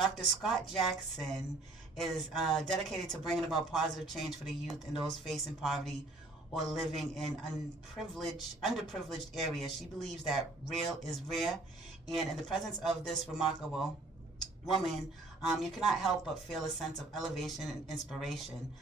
Dr. Scott Jackson is dedicated to bringing about positive change for the youth and those facing poverty or living in underprivileged areas. She believes that real is rare, and in the presence of this remarkable woman, you cannot help but feel a sense of elevation and inspiration.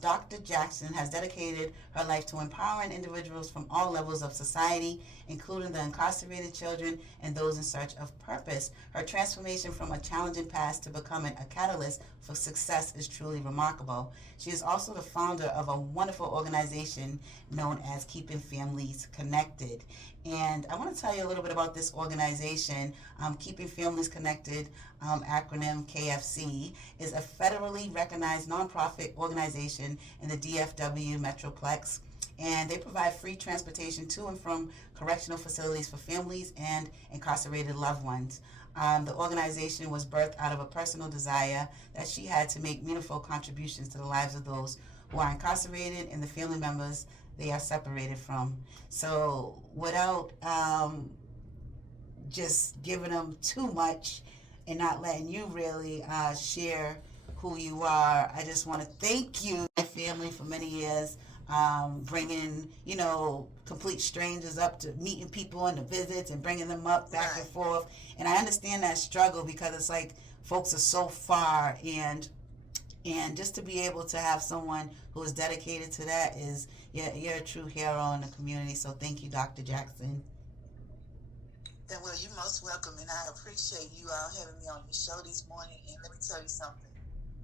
Dr. Jackson has dedicated her life to empowering individuals from all levels of society, including the incarcerated children and those in search of purpose. Her transformation from a challenging past to becoming a catalyst for success is truly remarkable. She is also the founder of a wonderful organization known as Keeping Families Connected. And I want to tell you a little bit about this organization. Keeping Families Connected, acronym KFC, is a federally recognized nonprofit organization in the DFW Metroplex, and they provide free transportation to and from correctional facilities for families and incarcerated loved ones. The organization was birthed out of a personal desire that she had to make meaningful contributions to the lives of those who are incarcerated and the family members they are separated from. So, without just giving them too much and not letting you really share who you are, I just want to thank you, my family, for many years, bringing, complete strangers up to meeting people and the visits and bringing them up back and forth. And I understand that struggle because it's like folks are so far, and just to be able to have someone who is dedicated to that is, you're a true hero in the community. So thank you, Dr. Jackson. Then, well, you're most welcome, and I appreciate you all having me on your show this morning. And let me tell you something.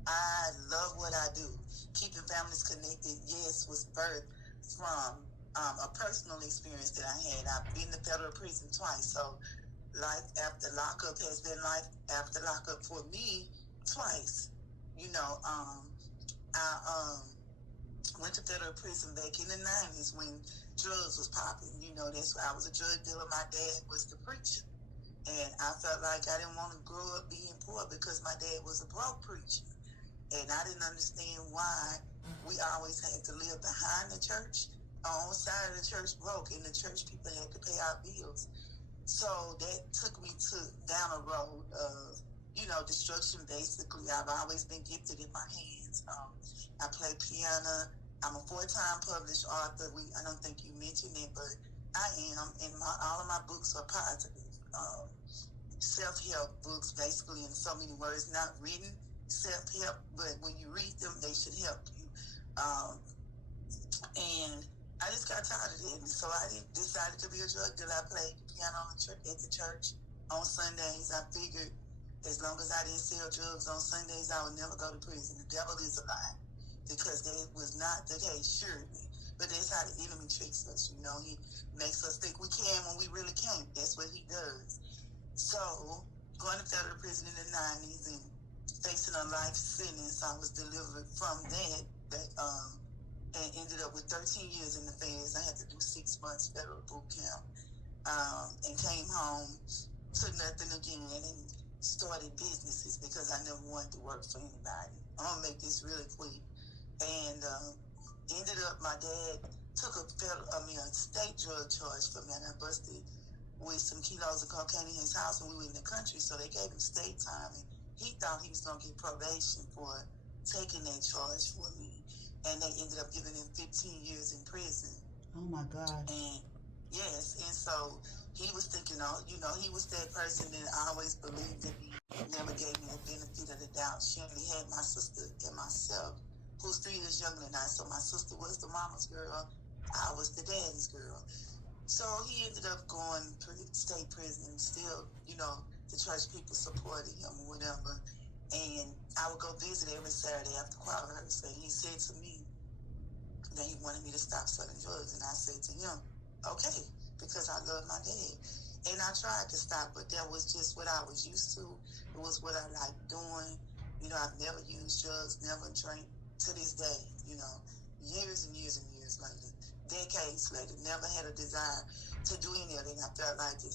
I love what I do. Keeping Families Connected, yes, was birthed from a personal experience that I had. I've been to federal prison twice, so life after lockup has been life after lockup for me twice. I went to federal prison back in the 90s when drugs was popping. That's why I was a drug dealer. My dad was the preacher. And I felt like I didn't want to grow up being poor because my dad was a broke preacher. And I didn't understand why we always had to live behind the church. On side of the church broke, and the church people had to pay our bills. So that took me down a road of, destruction, basically. I've always been gifted in my hands. I play piano. I'm a 4-time published author. I don't think you mentioned it, but I am. And all of my books are positive. Self-help books, basically, in so many words, not written self-help, but when you read them, they should help you. And I just got tired of it. So I decided to be a drug dealer. I played piano at the church on Sundays. I figured as long as I didn't sell drugs on Sundays, I would never go to prison. The devil is a lie, because that was not the case, surely. But that's how the enemy tricks us. He makes us think we can when we really can't. That's what he does. So, going to federal prison in the 90s and facing a life sentence, I was delivered from that and ended up with 13 years in the feds. I had to do 6 months federal boot camp, and came home to nothing again and started businesses because I never wanted to work for anybody. I'm going to make this really quick. And ended up, my dad took a state drug charge for me, and I busted with some kilos of cocaine in his house, and we were in the country, so they gave him state time, and he thought he was going to get probation for taking that charge for me, and they ended up giving him 15 years in prison. Oh my God. And yes, and so he was thinking, he was that person that I always believed that he never gave me the benefit of the doubt. She only had my sister and myself, who's 3 years younger than I. So my sister was the mama's girl, I was the daddy's girl. So he ended up going to state prison, still, the church people supported him or whatever. And I would go visit every Saturday after choir rehearsal. And he said to me that he wanted me to stop selling drugs. And I said to him, okay, because I love my dad. And I tried to stop, but that was just what I was used to. It was what I liked doing. I've never used drugs, never drank to this day, years and years and years later. Decades later, never had a desire to do any of it. I felt like if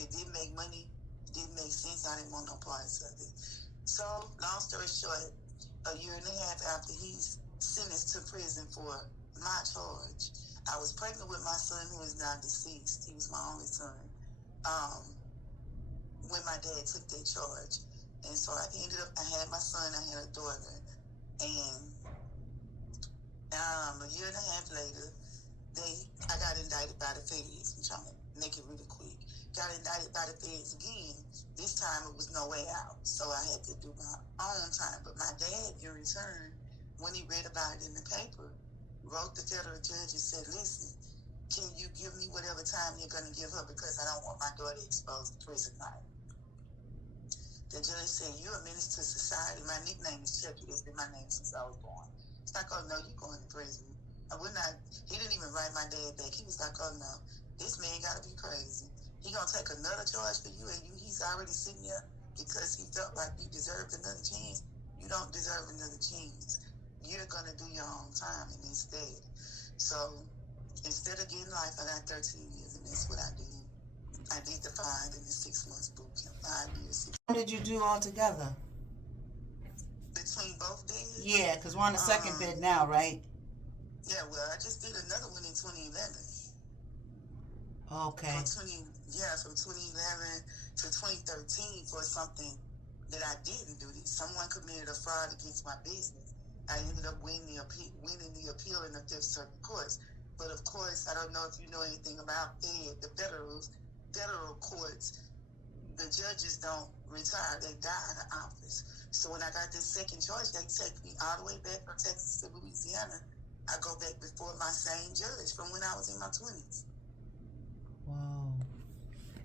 it didn't make money, it didn't make sense, I didn't want no parts of it. So, long story short, a year and a half after he's sentenced to prison for my charge, I was pregnant with my son, who is now deceased. He was my only son. When my dad took that charge, And so I ended up, I had my son, I had a daughter. And a year and a half later, I got indicted by the feds. I'm trying to make it really quick. Got indicted by the feds again. This time it was no way out. So I had to do my own time. But my dad, in return, when he read about it in the paper, wrote the federal judge and said, listen, can you give me whatever time you're going to give her because I don't want my daughter exposed to prison life. The judge said, you're a menace to society. My nickname is Chucky. It's been my name since I was born. It's like, oh, no, you're going to prison. I would not. He didn't even write my dad back. He was like, oh, no, this man got to be crazy. He going to take another charge for you, and he's already sitting there because he felt like you deserved another chance. You don't deserve another chance. You're going to do your own time, and instead. So instead of getting life, I got 13 years, and that's what I did. I did the 5 and the 6 months boot camp. 5 years. 6 What did you do all together? Between both days? Yeah, because we're on the second bid now, right? Yeah, well, I just did another one in 2011. Okay. From 2011 to 2013 for something that I didn't do. Someone committed a fraud against my business. I ended up winning the appeal in the Fifth Circuit courts. But of course, I don't know if you know anything about the federal courts. The judges don't retire; they die out of office. So when I got this second choice, they take me all the way back from Texas to Louisiana. I go back before my same judge from when I was in my 20s. Wow.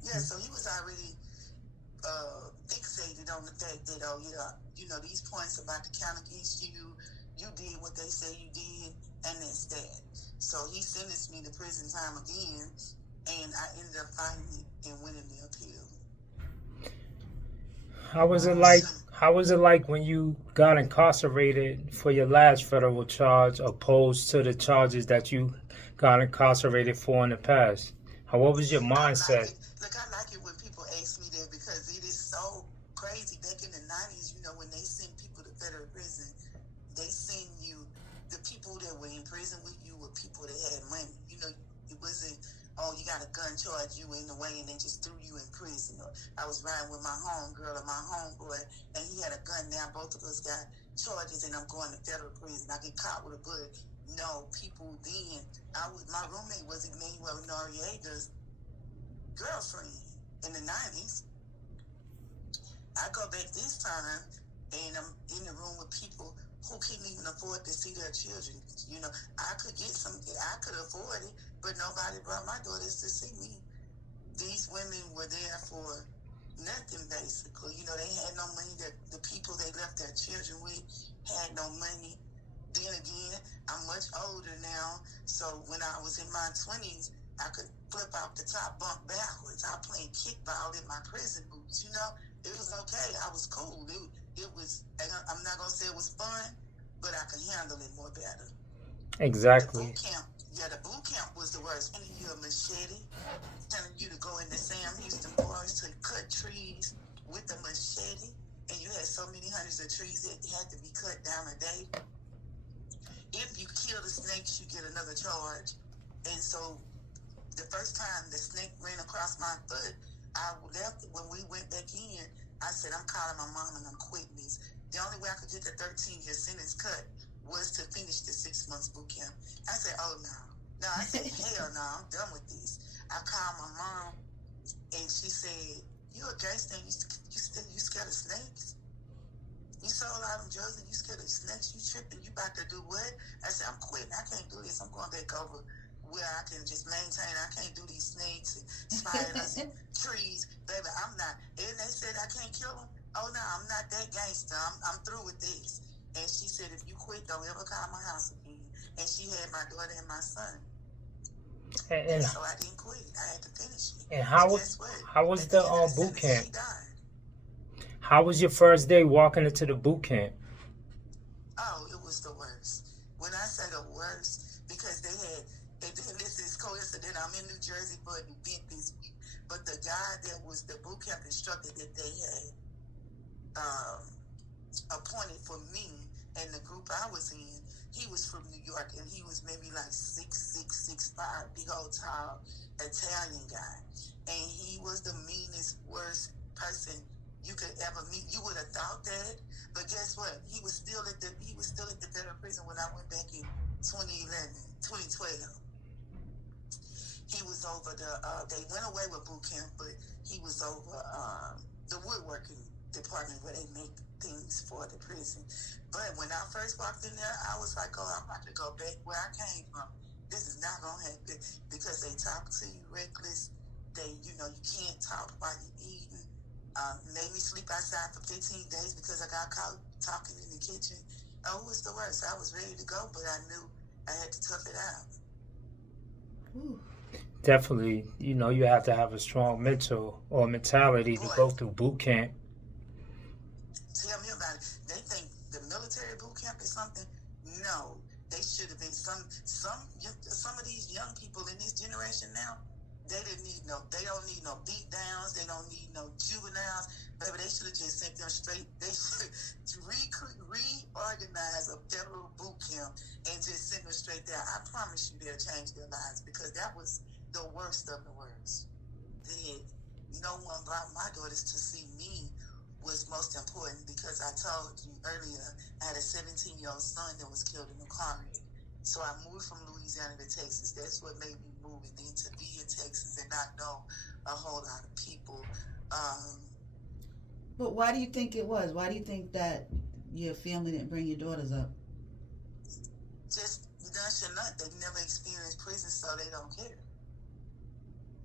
Yeah, so he was already fixated on the fact that, oh, yeah, you know, these points about to count against you. You did what they say you did, and that's that. So he sentenced me to prison time again, and I ended up fighting it and winning the appeal. How was it like? How was it like when you got incarcerated for your last federal charge, opposed to the charges that you got incarcerated for in the past? What was your mindset? I like it when people ask me that because it is so crazy. Back in the 90s, you know, when they send people to federal prison, they send you, the people that were in prison with you were people that had money. You know, it wasn't, oh, you got a gun charge you in the way and they just threw you in prison. Or I was riding with my homegirl or my homeboy and he had a gun. Now both of us got charges and I'm going to federal prison. I get caught with a bullet. No, people then, my roommate was Emmanuel Noriega's girlfriend in the 90s. I go back this time and I'm in the room with people who couldn't even afford to see their children. You know, I could afford it, but nobody brought my daughters to see me. These women were there for nothing, basically. You know, they had no money. The people they left their children with had no money. Then again, I'm much older now, so when I was in my 20s, I could flip out the top bunk backwards. I played kickball in my prison boots, you know? It was okay. I was cool. It was, I'm not going to say it was fun, but I could handle it more better. Exactly. The boot camp was the worst. Telling you a machete, telling you to go in the Sam Houston forest to cut trees with a machete, and you had so many hundreds of trees that had to be cut down a day. If you kill the snakes, you get another charge. And so the first time the snake ran across my foot, I left. When we went back in, I said, I'm calling my mom and I'm quitting this. The only way I could get the 13-year sentence cut was to finish the 6 months boot camp. I said, oh, no. No, I said, hell no, I'm done with this. I called my mom and she said, you a gangster and you scared of snakes? You sold out of drugs and you scared of snakes? You tripping? You about to do what? I said, I'm quitting. I can't do this. I'm going back over where I can just maintain. I can't do these snakes and spiders and trees. Baby, I'm not. And they said I can't kill them. Oh, no, I'm not that gangster. I'm through with this. And she said, if you quit, don't ever call my house again. And she had my daughter and my son. And so I didn't quit. I had to finish it. And how was the boot camp? How was your first day walking into the boot camp? Oh, it was the worst. When I say the worst, because this is coincident, I'm in New Jersey for an event this week, but the guy that was the boot camp instructor that they had appointed for me and the group I was in, he was from New York, and he was maybe like 6'6", 6'5", big old tall Italian guy. And he was the meanest, worst person you could ever meet. You would have thought that, but guess what? He was still at the federal prison when I went back in 2012. He was over they went away with boot camp, but he was over the woodworking department where they make things for the prison. But when I first walked in there, I was like, oh, I'm about to go back where I came from. This is not going to happen, because they talk to you reckless. You can't talk while you're eating. Made me sleep outside for 15 days because I got caught talking in the kitchen. Oh, it was the worst. I was ready to go, but I knew I had to tough it out. Ooh. Definitely, you have to have a strong mental or mentality to go through boot camp. Tell me about it. They think the military boot camp is something. No, they should have been some of these young people in this generation now. They don't need no beat downs. They don't need no juveniles. Baby, they should have just sent them straight. They should reorganize a federal boot camp and just send them straight there. I promise you they'll change their lives, because that was the worst of the worst. No one brought my daughters to see me was most important, because I told you earlier I had a 17-year-old son that was killed in a car wreck. So I moved from Louisiana to Texas. That's what made me move, and then to be in Texas and not know a whole lot of people. But why do you think it was? Why do you think that your family didn't bring your daughters up? Just nonchalant. They've never experienced prison, so they don't care.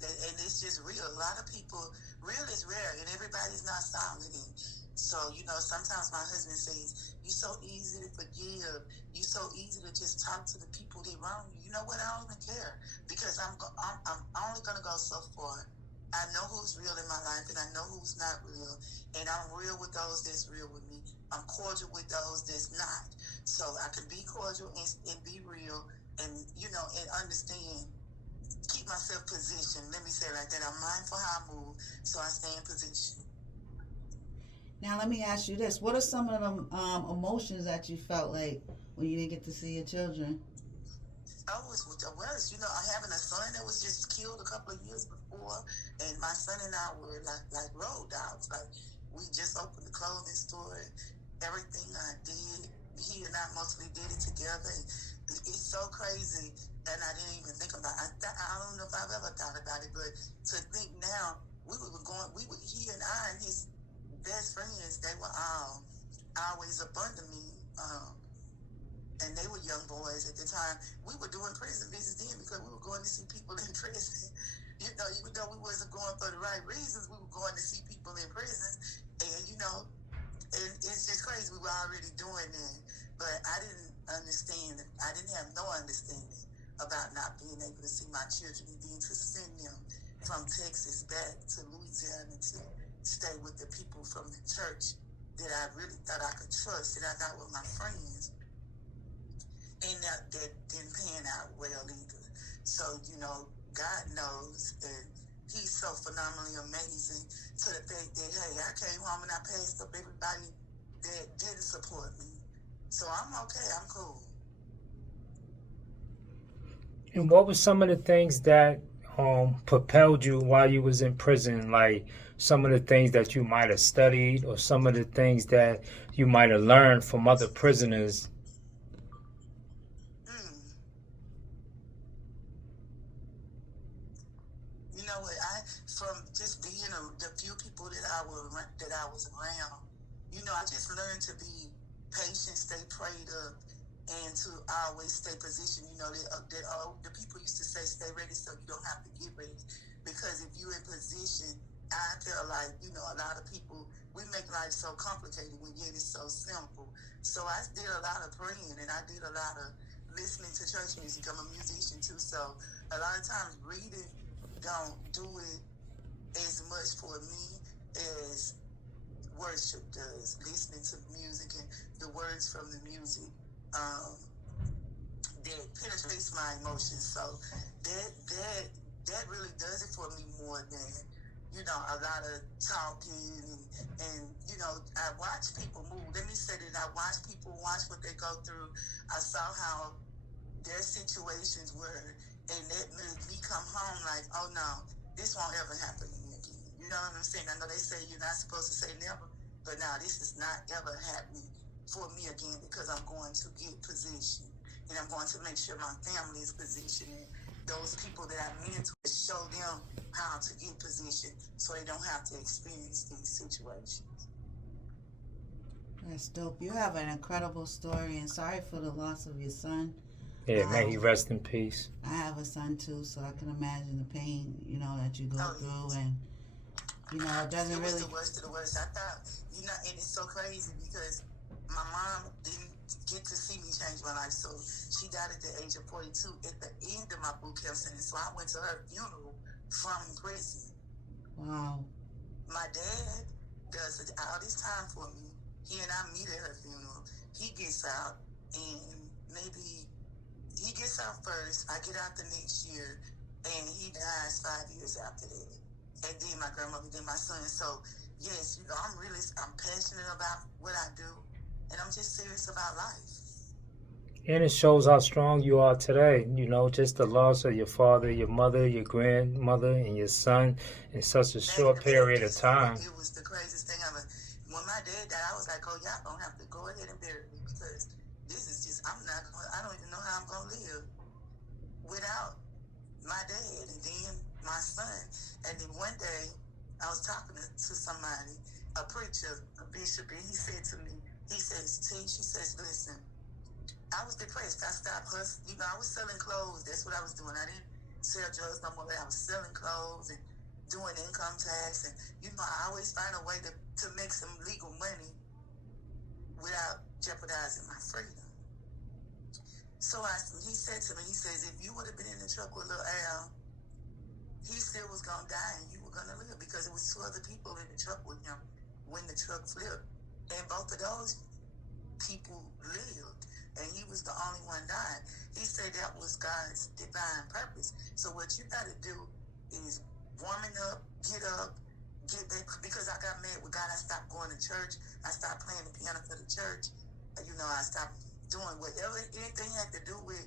And it's just real. A lot of people, real is rare, and everybody's not solid. And so, sometimes my husband says, "You're so easy to forgive. You're so easy to just talk to the people that wrong you." You know what? I don't even care, because I'm only gonna go so far. I know who's real in my life, and I know who's not real, and I'm real with those that's real with me. I'm cordial with those that's not. So I can be cordial and be real, and and understand. Keep myself positioned. Let me say it like that. I'm mindful how I move, so I stay in position. Now, let me ask you this. What are some of them emotions that you felt like when you didn't get to see your children? Oh, it was the worst. Having a son that was just killed a couple of years before, and my son and I were like road dogs. Like, we just opened the clothing store, and everything I did, he and I mostly did it together. It's so crazy. And I didn't even think about it. I don't know if I've ever thought about it, but to think now, he and I and his best friends, they were all always up under me. And they were young boys at the time. We were doing prison visits then, because we were going to see people in prison. Even though we wasn't going for the right reasons, we were going to see people in prison. And, and it's just crazy. We were already doing that. But I didn't understand. I didn't have no understanding about not being able to see my children, and then to send them from Texas back to Louisiana to stay with the people from the church that I really thought I could trust, that I thought were my friends, and that didn't pan out well either. So, God knows, and he's so phenomenally amazing, to the fact that, hey, I came home and I passed up everybody that didn't support me. So I'm okay, I'm cool. And what were some of the things that propelled you while you was in prison? Like some of the things that you might have studied, or some of the things that you might have learned from other prisoners? You know what? From just being the few people that I was around, I just learned to be patient, stay prayed up, and to always stay positioned. The people used to say, stay ready so you don't have to get ready. Because if you're in position, I feel like, a lot of people, we make life so complicated when yet it's so simple. So I did a lot of praying, and I did a lot of listening to church music. I'm a musician too, so a lot of times reading don't do it as much for me as worship does. Listening to music and the words from the music that penetrates my emotions. So that really does it for me more than a lot of talking and I watch people move. Let me say that I watch people watch what they go through. I saw how their situations were, and that made me come home like, oh no, this won't ever happen to me again. You know what I'm saying? I know they say you're not supposed to say never, but now this is not ever happening for me again because I'm going to get position and I'm going to make sure my family is positioned and those people that I mentor, show them how to get position so they don't have to experience these situations. That's dope. You have an incredible story, and sorry for the loss of your son. Yeah, may he rest in peace. I have a son too, so I can imagine the pain, that you go through, and it doesn't It was really. the worst of the worst. I thought, and it's so crazy because my mom didn't get to see me change my life, so she died at the age of 42 at the end of my boot camp sentence. So I went to her funeral from prison. Wow. My dad does all this time for me. He and I meet at her funeral. He gets out, and maybe he gets out first. I get out the next year, and he dies 5 years after that. And then my grandmother, then my son. So yes, I'm passionate about what I do, and I'm just serious about life. And it shows how strong you are today. Just the loss of your father, your mother, your grandmother, and your son in such a short period of time. It was the craziest thing ever. When my dad died, I was like, oh, y'all gonna have to go ahead and bury me because this is just, I don't even know how I'm gonna live without my dad and then my son. And then one day, I was talking to somebody, a preacher, a bishop, and he said to me, she says, listen, I was depressed. I stopped hustling. I was selling clothes. That's what I was doing. I didn't sell drugs no more. I was selling clothes and doing income tax. And, I always find a way to make some legal money without jeopardizing my freedom. So he said to me, he says, if you would have been in the truck with Lil Al, he still was going to die and you were going to live because it was two other people in the truck with him when the truck flipped. And both of those people lived. And he was the only one dying. He said that was God's divine purpose. So what you got to do is warming up, get back. Because I got mad with God, I stopped going to church. I stopped playing the piano for the church. I stopped doing anything had to do with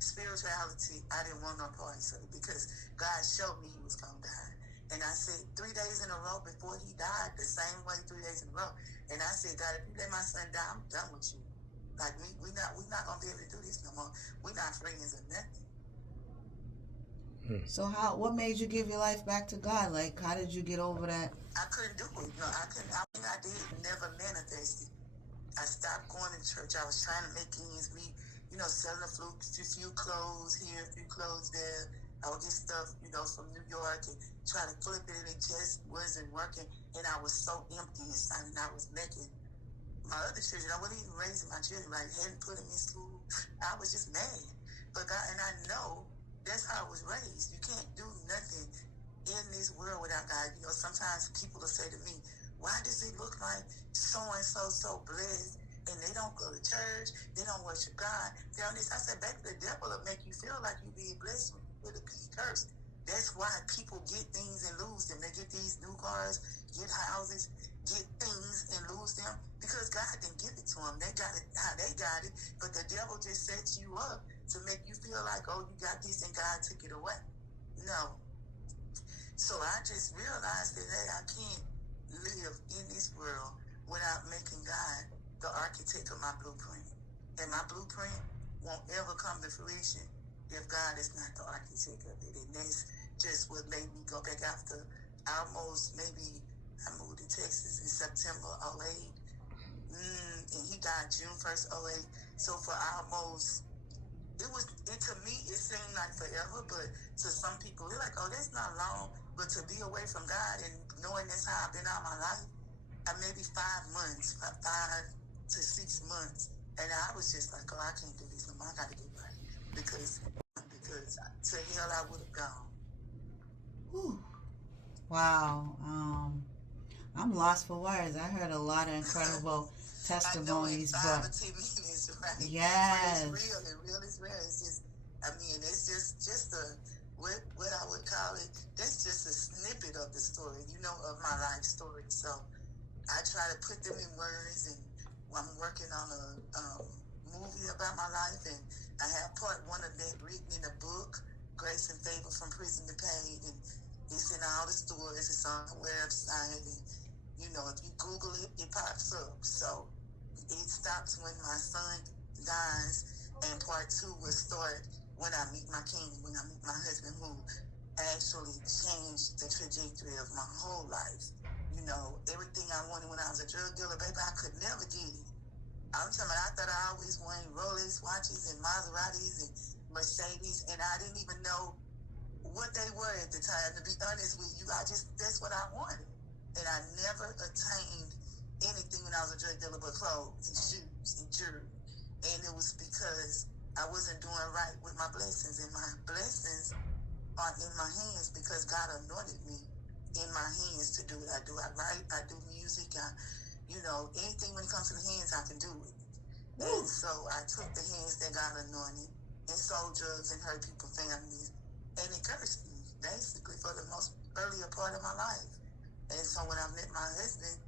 spirituality. I didn't want no parts of it because God showed me he was going to die. And I said 3 days in a row before he died, the same way 3 days in a row. And I said, God, if you let my son die, I'm done with you. Like we're not gonna be able to do this no more. We're not friends or nothing. So what made you give your life back to God? Like, how did you get over that? I couldn't do it. No, I couldn't. I did never manifest it. I stopped going to church. I was trying to make ends meet. Selling a few clothes here, a few clothes there. I would get stuff, from New York and try to flip it, and it just wasn't working. And I was so empty inside, and I was making my other children, I wasn't even raising my children right, hadn't put them in school. I was just mad. But God, and I know that's how I was raised. You can't do nothing in this world without God. Sometimes people will say to me, why does it look like so-and-so so blessed and they don't go to church, they don't worship God? I said, baby, the devil will make you feel like you being blessed with a being cursed. That's why people get things and lose them. They get these new cars, get houses, get things and lose them because God didn't give it to them. They got it how they got it, but the devil just sets you up to make you feel like, oh, you got this and God took it away. No. So I just realized that, hey, I can't live in this world without making God the architect of my blueprint. And my blueprint won't ever come to fruition if God is not the architect of it. And that's just what made me go back after almost maybe I moved to Texas in September 08. And he died June 1st, 08. So for almost, to me, it seemed like forever, but to some people, they're like, oh, that's not long. But to be away from God and knowing that's how I've been all my life, maybe 5 months, 5 to 6 months. And I was just like, oh, I can't do this no more. I got to get back. Because to hell I would have gone. Whew. Wow. I'm lost for words. I heard a lot of incredible testimonies, I know but 5 or 10 minutes, right? yes, But it's real. It real is real. It's just, it's just what I would call it. That's just a snippet of the story, of my life story. So I try to put them in words, and I'm working on a movie about my life, and I have part 1 of that written in a book, Grace and Favor from Prison to Paid, and It's in all the stores. It's on the website. And, you know, if you Google it, it pops up. So it stops when my son dies, and part 2 will start when I meet my king, when I meet my husband, who actually changed the trajectory of my whole life. You know, everything I wanted when I was a drug dealer, baby, I could never get it. I'm telling you, I thought I always wanted Rolex watches and Maseratis and Mercedes, and I didn't even know what they were at the time, to be honest with you. That's what I wanted. And I never attained anything when I was a drug dealer but clothes and shoes and jewelry. And it was because I wasn't doing right with my blessings. And my blessings are in my hands because God anointed me in my hands to do it. I write, I do music, anything when it comes to the hands, I can do it. And so I took the hands that God anointed and sold drugs and hurt people's families. And it cursed me, basically, for the most earlier part of my life. And so when I met my husband,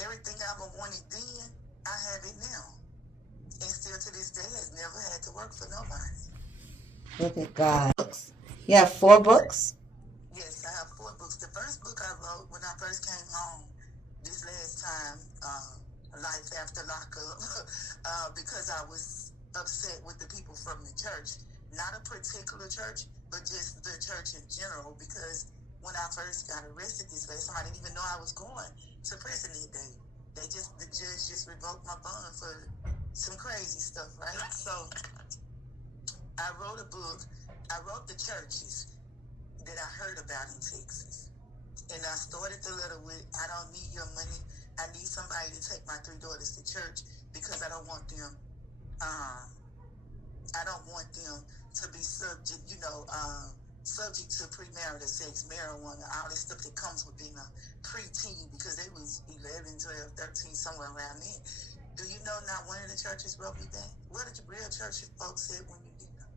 everything I ever wanted then, I have it now. And still to this day, has never had to work for nobody. Look at God. You have 4 books? Yes, I have 4 books. The first book I wrote when I first came home this last time, Life After Lockup, because I was upset with the people from the church. Not a particular church, but just the church in general, because when I first got arrested this way, somebody didn't even know I was going to prison that day. The judge just revoked my bond for some crazy stuff, right? So I wrote a book. I wrote the churches that I heard about in Texas. And I started the letter with, I don't need your money. I need somebody to take my 3 daughters to church because I don't want them to be subject to premarital sex, marijuana, all this stuff that comes with being a preteen, because they was 11, 12, 13, somewhere around there. Do you know not one of the churches wrote me back? What did the real church folks said when you did that?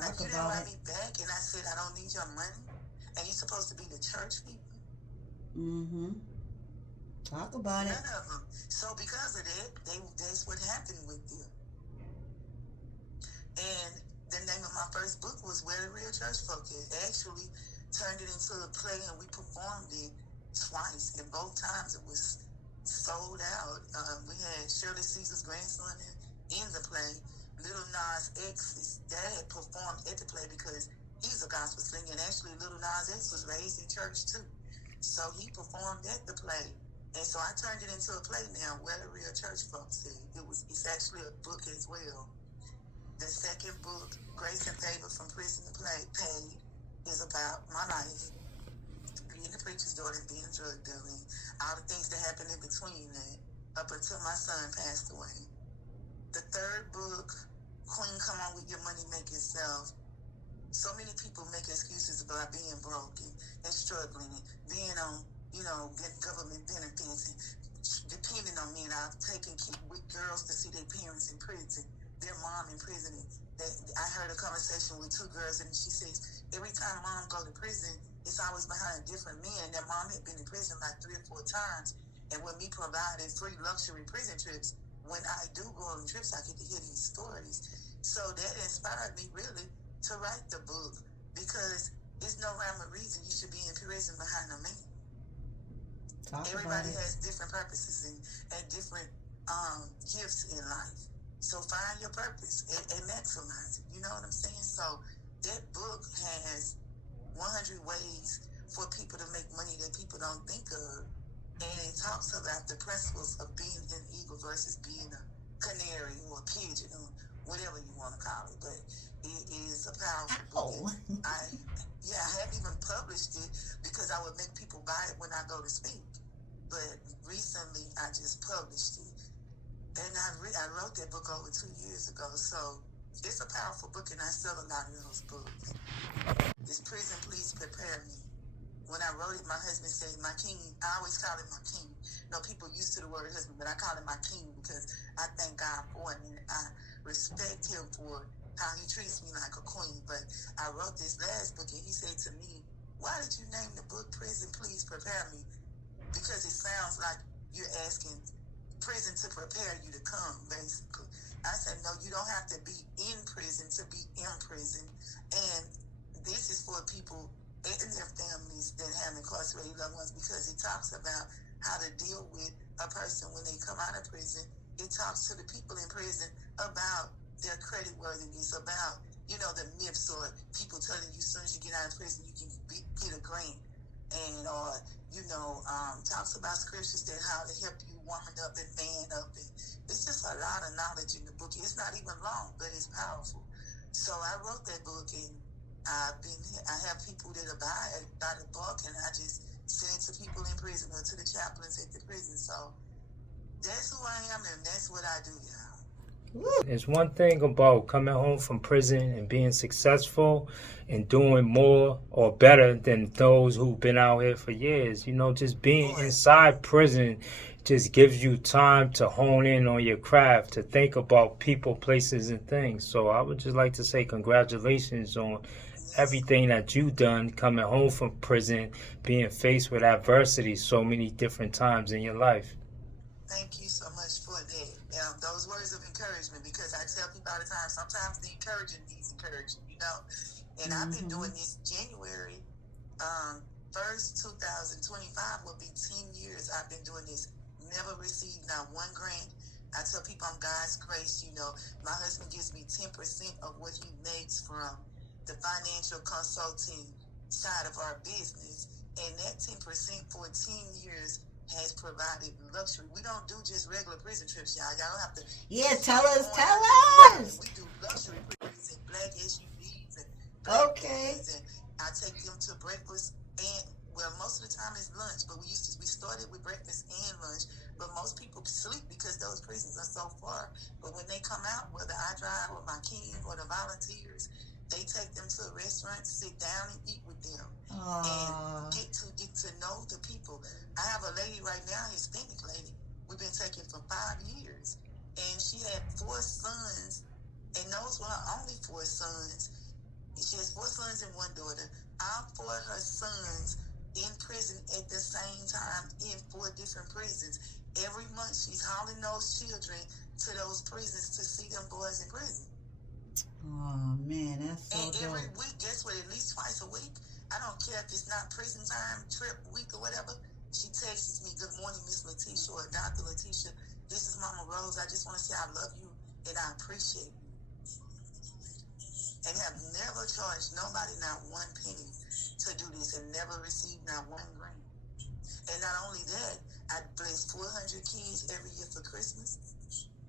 Like, you didn't write me back, and I said, I don't need your money, and you're supposed to be the church people? Mm-hmm. Talk about it. None of them. So because of that, that's what happened with them. And the name of my first book was Where the Real Church Folk Is. Actually turned it into a play, and we performed it twice, and both times it was sold out. We had Shirley Caesar's grandson in the play. Little Nas X's dad performed at the play because he's a gospel singer, and actually Little Nas X was raised in church too. So he performed at the play. And so I turned it into a play now, Where the Real Church Folks Is. It's actually a book as well. The second book, Grace and Favor from Prison to Paid, is about my life, being a preacher's daughter, being a drug dealer, all the things that happened in between that, up until my son passed away. The third book, Queen, Come On With Your Money Making Self. So many people make excuses about being broken and struggling and being on, getting government benefits and depending on me. And I've taken with girls to see their parents in prison, their mom in prison. I heard a conversation with 2 girls, and she says, every time mom go to prison, it's always behind different men. Their mom had been in prison like 3 or 4 times. And when me provided free luxury prison trips, when I do go on trips, I get to hear these stories. So that inspired me really to write the book, because there's no rhyme or reason you should be in prison behind a man. Everybody has different purposes and different gifts in life. So find your purpose and maximize it. You know what I'm saying? So that book has 100 ways for people to make money that people don't think of. And it talks about the principles of being an eagle versus being a canary or a pigeon or whatever you want to call it. But it is a powerful book. I haven't even published it because I would make people buy it when I go to speak. But recently I just published it. And I wrote that book over 2 years ago. So it's a powerful book, and I sell a lot of those books. This Prison, Please Prepare Me. When I wrote it, my husband said, my king, I always call him my king. People used to the word husband, but I call him my king because I thank God for it, and I respect him for how he treats me like a queen. But I wrote this last book, and he said to me, why did you name the book Prison, Please Prepare Me? Because it sounds like you're asking prison to prepare you to come, basically. I said, no, you don't have to be in prison to be in prison. And this is for people and their families that have incarcerated loved ones, because it talks about how to deal with a person when they come out of prison. It talks to the people in prison about their credit worthiness, about, the myths, or people telling you as soon as you get out of prison you can get a grant, and talks about scriptures that how to help you woman up and man up, and it's just a lot of knowledge in the book. It's not even long, but it's powerful. So I wrote that book, and I have people that buy the book, and I just send it to people in prison or to the chaplains at the prison. So that's who I am, and that's what I do, y'all. There's one thing about coming home from prison and being successful and doing more or better than those who've been out here for years. Just being inside prison just gives you time to hone in on your craft, to think about people, places, and things. So I would just like to say congratulations on everything that you've done coming home from prison, being faced with adversity so many different times in your life. Thank you so much for that. Those words of encouragement, because I tell people all the time, sometimes the encouraging needs encouraging, And I've been doing this January 1st, 2025 will be 10 years I've been doing this. Never received not one grant. I tell people I'm God's grace, My husband gives me 10% of what he makes from the financial consulting side of our business. And that 10% for 10 years has provided luxury. We don't do just regular prison trips, y'all. Y'all don't have to. Yeah, tell us. We do luxury prisons and black SUVs and okay. And I take them to breakfast and most of the time it's lunch, but we started with breakfast and lunch. But most people sleep because those prisons are so far. But when they come out, whether I drive or my king or the volunteers, they take them to a restaurant, sit down and eat with them. And get to know the people. I have a lady right now, Hispanic lady, we've been taking for 5 years, and she had 4 sons, and those were her only 4 sons. She has 4 sons and 1 daughter. All 4 of her sons in prison at the same time in 4 different prisons. Every month she's hauling those children to those prisons to see them boys in prison. Oh man, that's so And dope. every week, guess what? At least twice a week. I don't care if it's not prison time, trip week or whatever. She texts me, "Good morning, Miss Letitia," or "Dr. Letitia. This is Mama Rose. I just want to say I love you and I appreciate you." And have never charged nobody not 1 penny to do this, and never received not 1 grant. And not only that, I bless 400 kids every year for Christmas.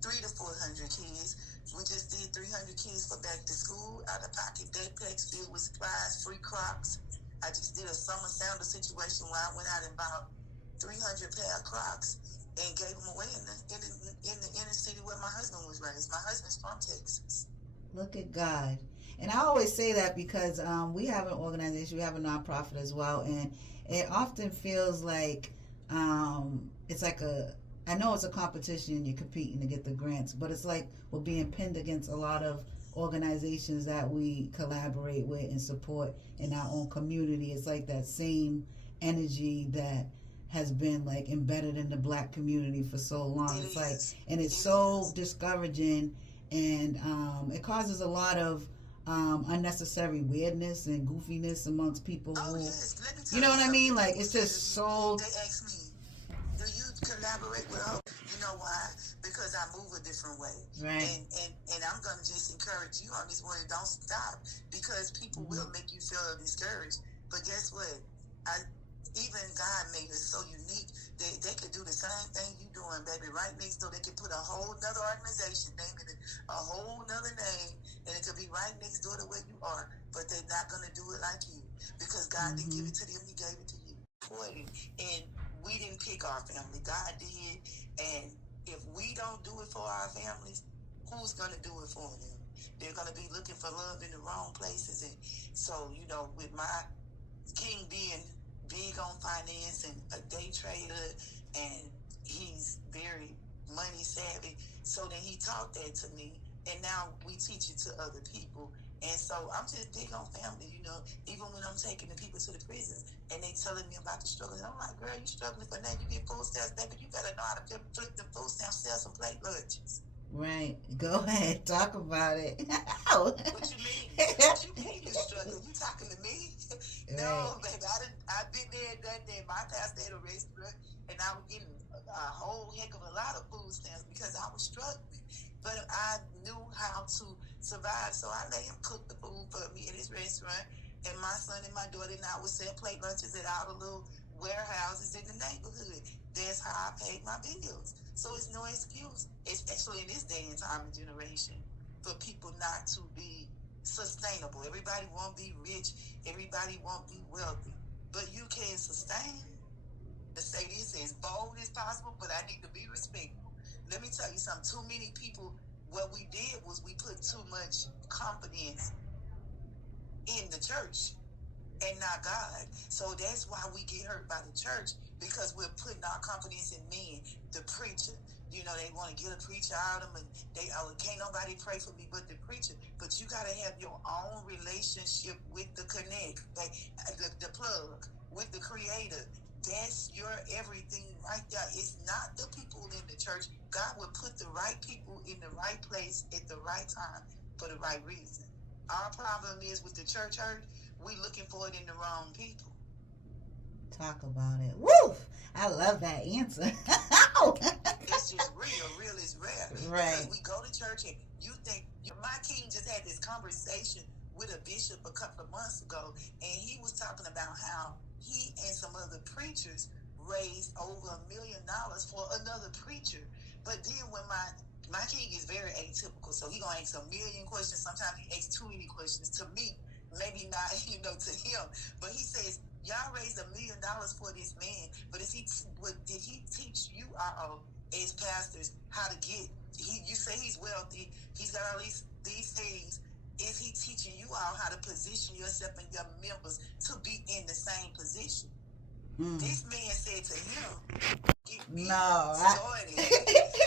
300 to 400 kids. We just did 300 kids for back to school, out-of-pocket backpacks filled with supplies, free Crocs. I just did a summer sounder situation where I went out and bought 300 pair of Crocs and gave them away in the inner city where my husband was raised. My husband's from Texas. Look at God. And I always say that because we have an organization, we have a nonprofit as well, and it often feels like it's like I know it's a competition and you're competing to get the grants, but it's like we're being pinned against a lot of organizations that we collaborate with and support in our own community. It's like that same energy that has been like embedded in the black community for so long. It's like, and it's so discouraging, and it causes a lot of unnecessary weirdness and goofiness amongst people who, Yes. Let me tell you know what I mean? something. Like, it's just so. They ask me, "Do you collaborate with her?" You know why? Because I move a different way. Right. And I'm gonna just encourage you on this one. Don't stop, because people will make you feel discouraged. But guess what? Even God made us so unique. They could do the same thing you doing, baby. Right next door, they could put a whole nother organization, name it a whole nother name, and it could be right next door to where you are. But they're not gonna do it like you, because God didn't give it to them; He gave it to you. And we didn't pick our family; God did. And if we don't do it for our families, who's gonna do it for them? They're gonna be looking for love in the wrong places. And so, with my king being big on finance and a day trader, and he's very money savvy, so then he taught that to me, and now we teach it to other people. And so I'm just big on family, even when I'm taking the people to the prisons and they telling me about the struggles. I'm like, "Girl, you struggling for nothing. You get food stamps, baby. You better know how to flip the food stamps, sell some plate lunches." Right. Go ahead. Talk about it. What you mean? What you mean you struggling? You talking to me? No, baby, I've been there and done that. My pastor had a restaurant, and I was getting a whole heck of a lot of food stamps because I was struggling. But I knew how to survive, so I let him cook the food for me at his restaurant. And my son and my daughter and I would sell plate lunches at all the little warehouses in the neighborhood. That's how I paid my bills. So it's no excuse, especially in this day and time and generation, for people not to be sustainable. Everybody won't be rich. Everybody won't be wealthy. But you can sustain. To say this as bold as possible, but I need to be respectful. Let me tell you something. Too many people, what we did was we put too much confidence in the church and not God. So that's why we get hurt by the church, because we're putting our confidence in men, the preacher. You know, they want to get a preacher out of them, and they can't nobody pray for me but the preacher. But you got to have your own relationship with the connect, the plug, with the creator. That's your everything right there. It's not the people in the church. God will put the right people in the right place at the right time for the right reason. Our problem is with the church hurt, we looking for it in the wrong people. Talk about it. Woo! I love that answer. It's just real. Real is rare. Right. Because we go to church and you think, my king just had this conversation with a bishop a couple of months ago, and he was talking about how he and some other preachers raised over $1 million for another preacher. But then when my king is very atypical, so he gonna ask a million questions. Sometimes he asks too many questions to me, maybe not, to him. But he says, y'all raised $1 million for this man, but did he teach you all as pastors how to get? You say he's wealthy, he's got all these things. Is he teaching you all how to position yourself and your members to be in the same position? This man said to him, "Get me started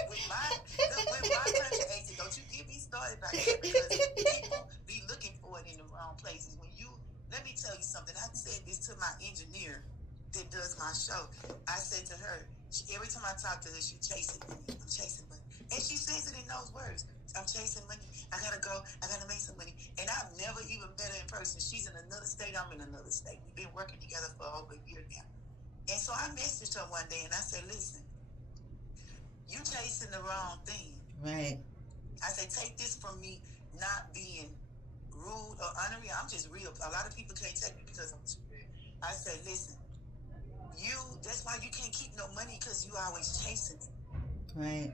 with my country exit. Don't you get me started by that, because people be looking for it in the wrong places. Let me tell you something. I said this to my engineer that does my show. I said to her, every time I talk to her, she's chasing money. I'm chasing money. And she says it in those words. I'm chasing money. I gotta go. I gotta make some money. And I've never even met her in person. She's in another state. I'm in another state. We've been working together for over a year now. And so I messaged her one day and I said, listen, you chasing the wrong thing. Right. I said, take this from me not being rude or honorary. I'm just real. A lot of people can't take me because I'm too real. I said, listen, that's why you can't keep no money, because you always chasing it. Right.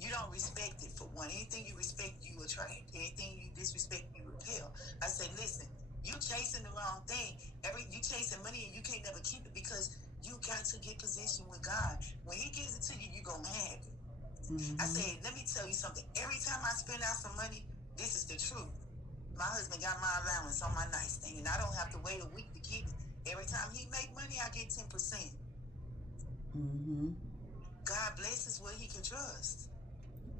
You don't respect it, for one. Anything you respect, you attract. Anything you disrespect, you repel. I said, listen, you chasing the wrong thing. You chasing money and you can't never keep it, because you got to get positioned with God. When he gives it to you, you gonna have it. I said, let me tell you something. Every time I spend out some money, this is the truth. My husband got my allowance on my nice thing, and I don't have to wait a week to get it. Every time he make money, I get 10%. God blesses what he can trust.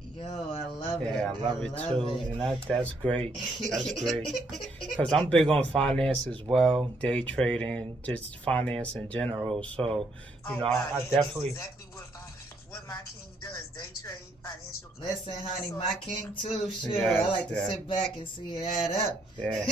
Yo, I love it. Yeah, I love it too. And that's great. That's great. Because I'm big on finance as well, day trading, just finance in general. So, I definitely... That's exactly what my king does. Day trade, financial... Listen, honey, my king too. Sure. Yes, I like to sit back and see it add up. Yeah.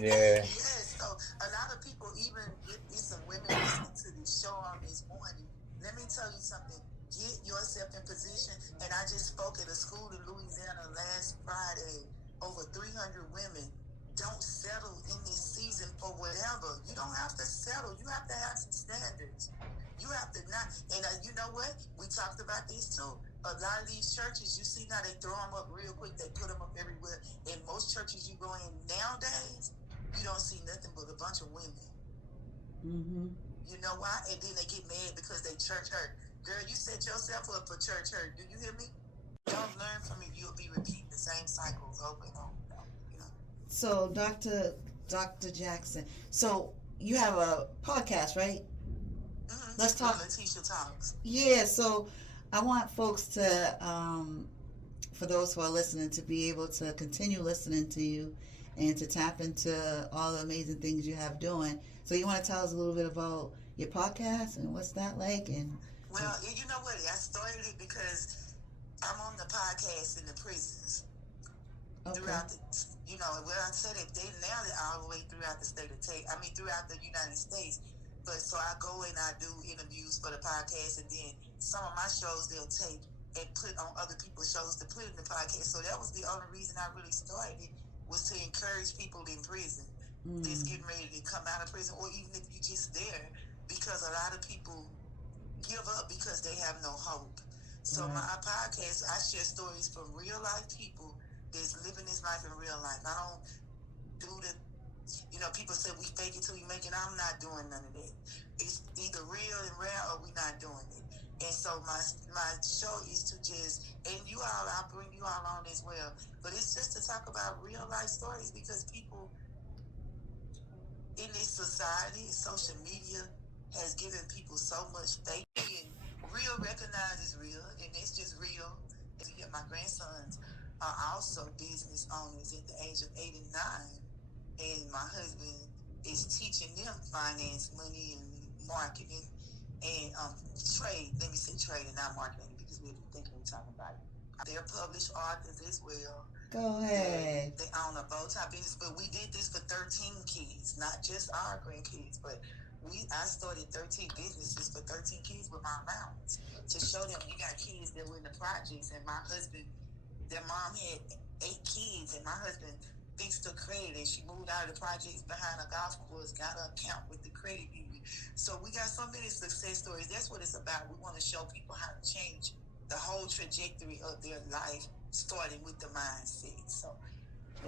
Yeah. So a lot of people, even if it's some women listening to this show on this morning, let me tell you something. Get yourself in position. And I just spoke at a school in Louisiana last Friday. Over 300 women. Don't settle in this season for whatever. You don't have to settle. You have to have some standards. You have to not. And you know what? We talked about this too. A lot of these churches, you see now, they throw them up real quick. They put them up everywhere. In most churches you go in nowadays, you don't see nothing but a bunch of women. You know why? And then they get mad because they church hurt. Girl, you set yourself up for church hurt. Do you hear me? Don't learn from it. You'll be repeating the same cycles over and over. So, Dr. Jackson, so you have a podcast, right? Let's talk. Letitia Talks. Yeah, so I want folks to, for those who are listening, to be able to continue listening to you and to tap into all the amazing things you have doing. So you want to tell us a little bit about your podcast and what's that like? Well, you know what? I started it because I'm on the podcast in the prisons. Okay. Throughout you know, where I said it, they now they're all the way throughout the state of throughout the United States. But so I go and I do interviews for the podcast, and then some of my shows they'll take and put on other people's shows to put in the podcast. So that was the only reason I really started it, was to encourage people in prison that's getting ready to come out of prison, or even if you're just there, because a lot of people give up because they have no hope. So my podcast, I share stories from real life people that's living this life in real life. I don't do the, you know, people say we fake it till we make it. I'm not doing none of that. It's either real and rare or we're not doing it. And so my show is to just, and you all, I'll bring you all on as well, but it's just to talk about real life stories, because people in this society, social media has given people so much fake, and real recognizes real, and it's just real. And my grandsons are also business owners at the age of 8 and 9, and my husband is teaching them finance, money, and marketing, and trade. Let me say trade and not marketing, because we're thinking we're talking about it. They're published authors as well. Go ahead. They own a bow tie business, but we did this for 13 kids, not just our grandkids, but I started 13 businesses for 13 kids with my allowance, to show them you got kids that were in the projects. And my husband, their mom had 8 kids, and my husband fixed her credit, and she moved out of the projects behind a golf course, got an account with the credit union. So we got so many success stories. That's what it's about. We want to show people how to change the whole trajectory of their life, starting with the mindset. So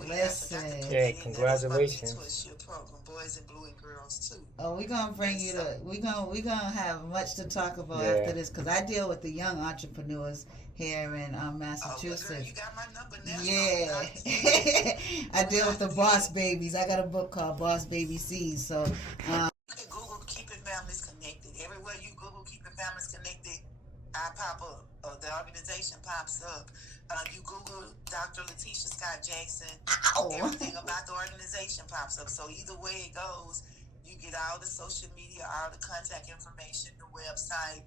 Listen. Yeah, congratulations. Program, Boys in Blue and Girls too. Oh, we're gonna bring you to. We're gonna have much to talk about Yeah. after this, because I deal with the young entrepreneurs here in Massachusetts. Oh, girl, you got my number now. Yeah, I deal with the boss babies. I got a book called Boss Baby Seeds. So, Google Keeping Families Connected. Everywhere you Google Keeping Families Connected, I pop up. The organization pops up. You Google Dr. Letitia Scott Jackson. Ow. Everything about the organization pops up. So either way it goes, you get all the social media, all the contact information, the website.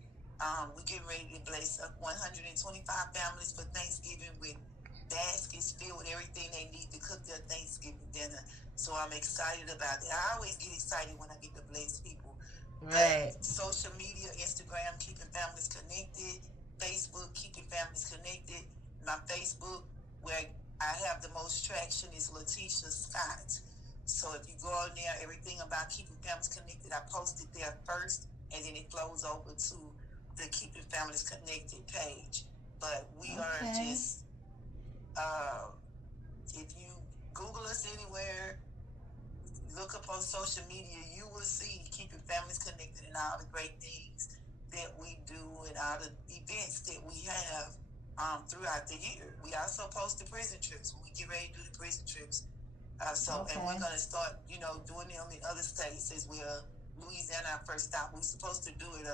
We get ready to bless up 125 families for Thanksgiving, with baskets filled with everything they need to cook their Thanksgiving dinner. So I'm excited about it. I always get excited when I get to bless people. right. Social media, Instagram, Keeping Families Connected. Facebook, Keeping Families Connected. My Facebook, where I have the most traction, is Letitia Scott. So if you go on there, everything about Keeping Families Connected, I post it there first, and then it flows over to the Keeping Families Connected page. But we are just, if you Google us anywhere, look up on social media, you will see Keeping Families Connected and all the great things that we do, and all the events that we have throughout the year. We also post the prison trips when we get ready to do the prison trips. And we're going to start, doing them in other states as well. Louisiana, our first stop. We were supposed to do it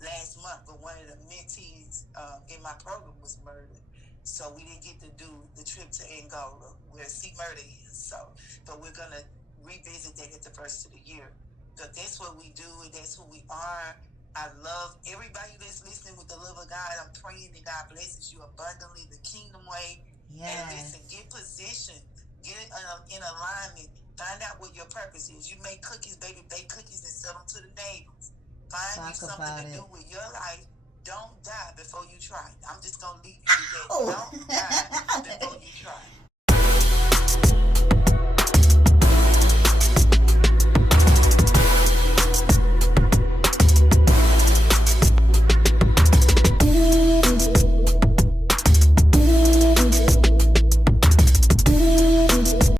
last month, but one of the mentees in my program was murdered. So we didn't get to do the trip to Angola, where C Murder is. So, but we're going to revisit that at the first of the year. But that's what we do, and that's who we are. I love everybody that's listening with the love of God. I'm praying that God blesses you abundantly, the kingdom way. Yes. And listen, get positioned, get in alignment. Find out what your purpose is. You make cookies, baby, bake cookies and sell them to the neighbors. Find you something to do with your life. Don't die before you try. I'm just going to leave you with that. Don't die before you try.